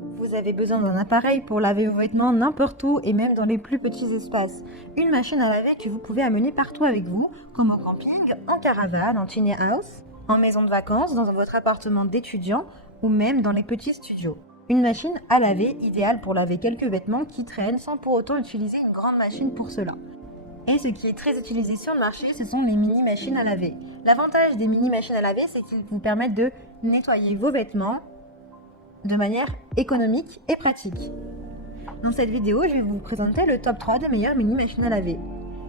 Vous avez besoin d'un appareil pour laver vos vêtements n'importe où et même dans les plus petits espaces. Une machine à laver que vous pouvez amener partout avec vous, comme au camping, en caravane, en tiny house, en maison de vacances, dans votre appartement d'étudiant ou même dans les petits studios. Une machine à laver idéale pour laver quelques vêtements qui traînent sans pour autant utiliser une grande machine pour cela. Et ce qui est très utilisé sur le marché, ce sont les mini machines à laver. L'avantage des mini machines à laver, c'est qu'ils vous permettent de nettoyer vos vêtements de manière économique et pratique. Dans cette vidéo, je vais vous présenter le top 3 des meilleures mini machines à laver.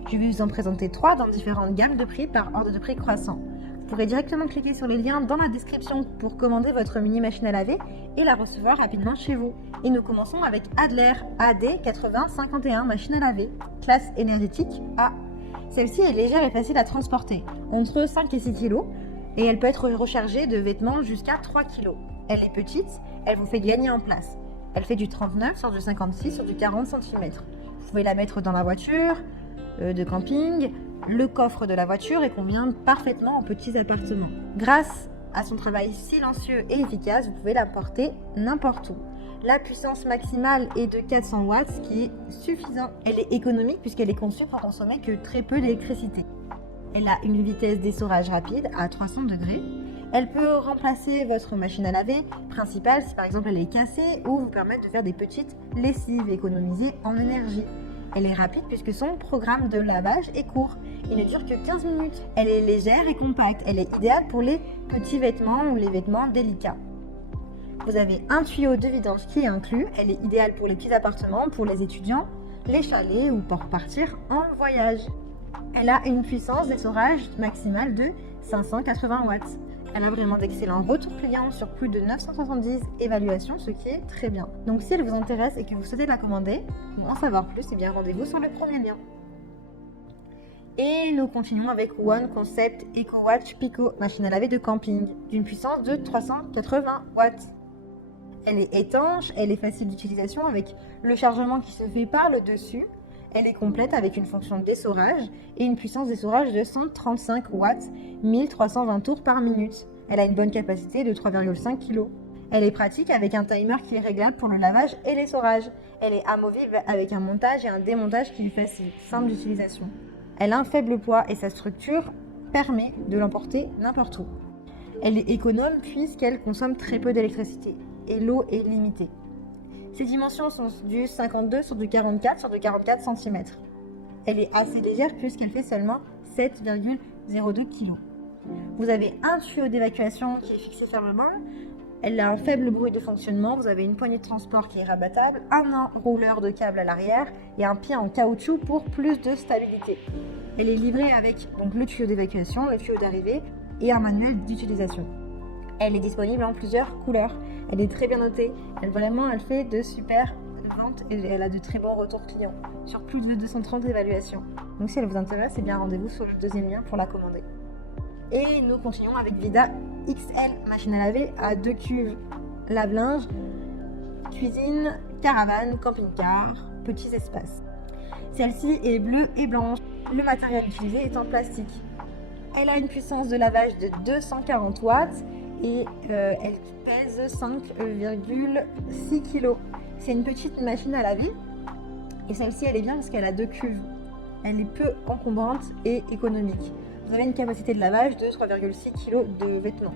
Je vais vous en présenter 3 dans différentes gammes de prix par ordre de prix croissant. Vous pourrez directement cliquer sur les liens dans la description pour commander votre mini machine à laver et la recevoir rapidement chez vous. Et nous commençons avec Adler AD8051 machine à laver, classe énergétique A. Celle-ci est légère et facile à transporter, entre 5 et 6 kg, et elle peut être rechargée de vêtements jusqu'à 3 kg. Elle est petite, elle vous fait gagner en place. Elle fait du 39 sur du 56 sur du 40 cm. Vous pouvez la mettre dans la voiture de camping, le coffre de la voiture et convient parfaitement aux petits appartements. Grâce à son travail silencieux et efficace, vous pouvez la porter n'importe où. La puissance maximale est de 400 watts, ce qui est suffisant. Elle est économique puisqu'elle est conçue pour consommer que très peu d'électricité. Elle a une vitesse d'essorage rapide à 300 degrés. Elle peut remplacer votre machine à laver principale si par exemple elle est cassée ou vous permettre de faire des petites lessives et économiser en énergie. Elle est rapide puisque son programme de lavage est court. Il ne dure que 15 minutes. Elle est légère et compacte. Elle est idéale pour les petits vêtements ou les vêtements délicats. Vous avez un tuyau de vidange qui est inclus. Elle est idéale pour les petits appartements, pour les étudiants, les chalets ou pour partir en voyage. Elle a une puissance d'essorage maximale de 580 watts. Elle a vraiment d'excellents retours clients sur plus de 970 évaluations, ce qui est très bien. Donc si elle vous intéresse et que vous souhaitez la commander, pour en savoir plus, eh bien rendez-vous sur le premier lien. Et nous continuons avec One Concept EcoWatch Pico, machine à laver de camping, d'une puissance de 380 watts. Elle est étanche, elle est facile d'utilisation avec le chargement qui se fait par le dessus. Elle est complète avec une fonction d'essorage et une puissance d'essorage de 135 watts, 1320 tours par minute. Elle a une bonne capacité de 3,5 kg. Elle est pratique avec un timer qui est réglable pour le lavage et l'essorage. Elle est amovible avec un montage et un démontage qui lui facilite, simple d'utilisation. Elle a un faible poids et sa structure permet de l'emporter n'importe où. Elle est économe puisqu'elle consomme très peu d'électricité et l'eau est limitée. Ses dimensions sont du 52 sur du 44 sur du 44 cm. Elle est assez légère puisqu'elle fait seulement 7,02 kg. Vous avez un tuyau d'évacuation qui est fixé fermement. Elle a un faible bruit de fonctionnement. Vous avez une poignée de transport qui est rabattable, un enrouleur de câble à l'arrière et un pied en caoutchouc pour plus de stabilité. Elle est livrée avec donc, le tuyau d'évacuation, le tuyau d'arrivée et un manuel d'utilisation. Elle est disponible en plusieurs couleurs. Elle est très bien notée. Elle fait de super ventes et elle a de très bons retours clients sur plus de 230 évaluations. Donc si elle vous intéresse, eh bien rendez-vous sur le deuxième lien pour la commander. Et nous continuons avec Vida XL, machine à laver à 2 cuves, lave-linge, cuisine, caravane, camping-car, petits espaces. Celle-ci est bleue et blanche. Le matériel utilisé est en plastique. Elle a une puissance de lavage de 240 watts et elle pèse 5,6 kg. C'est une petite machine à laver et celle-ci elle est bien parce qu'elle a 2 cuves. Elle est peu encombrante et économique. Vous avez une capacité de lavage de 3,6 kg de vêtements.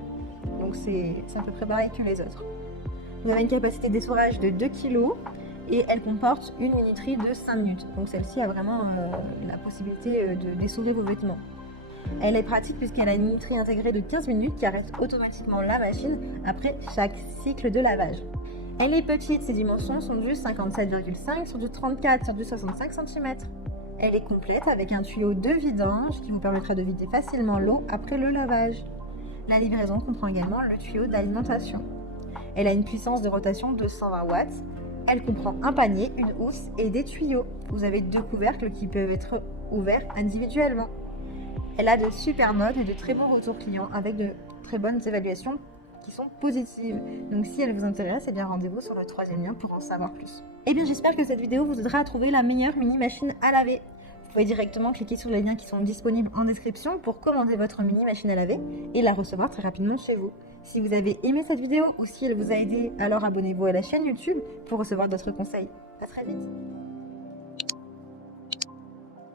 Donc c'est à peu près pareil que les autres. Vous avez une capacité d'essorage de 2 kg et elle comporte une minuterie de 5 minutes. Donc celle-ci a vraiment la possibilité d'essorer vos vêtements. Elle est pratique puisqu'elle a une minuterie intégrée de 15 minutes qui arrête automatiquement la machine après chaque cycle de lavage. Elle est petite, ses dimensions sont du 57,5 sur du 34 sur du 65 cm. Elle est complète avec un tuyau de vidange qui vous permettra de vider facilement l'eau après le lavage. La livraison comprend également le tuyau d'alimentation. Elle a une puissance de rotation de 120 watts. Elle comprend un panier, une housse et des tuyaux. Vous avez 2 couvercles qui peuvent être ouverts individuellement. Elle a de super notes et de très bons retours clients avec de très bonnes évaluations qui sont positives. Donc si elle vous intéresse, eh bien rendez-vous sur le troisième lien pour en savoir plus. Et bien j'espère que cette vidéo vous aidera à trouver la meilleure mini machine à laver. Vous pouvez directement cliquer sur les liens qui sont disponibles en description pour commander votre mini machine à laver et la recevoir très rapidement chez vous. Si vous avez aimé cette vidéo ou si elle vous a aidé, alors abonnez-vous à la chaîne YouTube pour recevoir d'autres conseils. À très vite.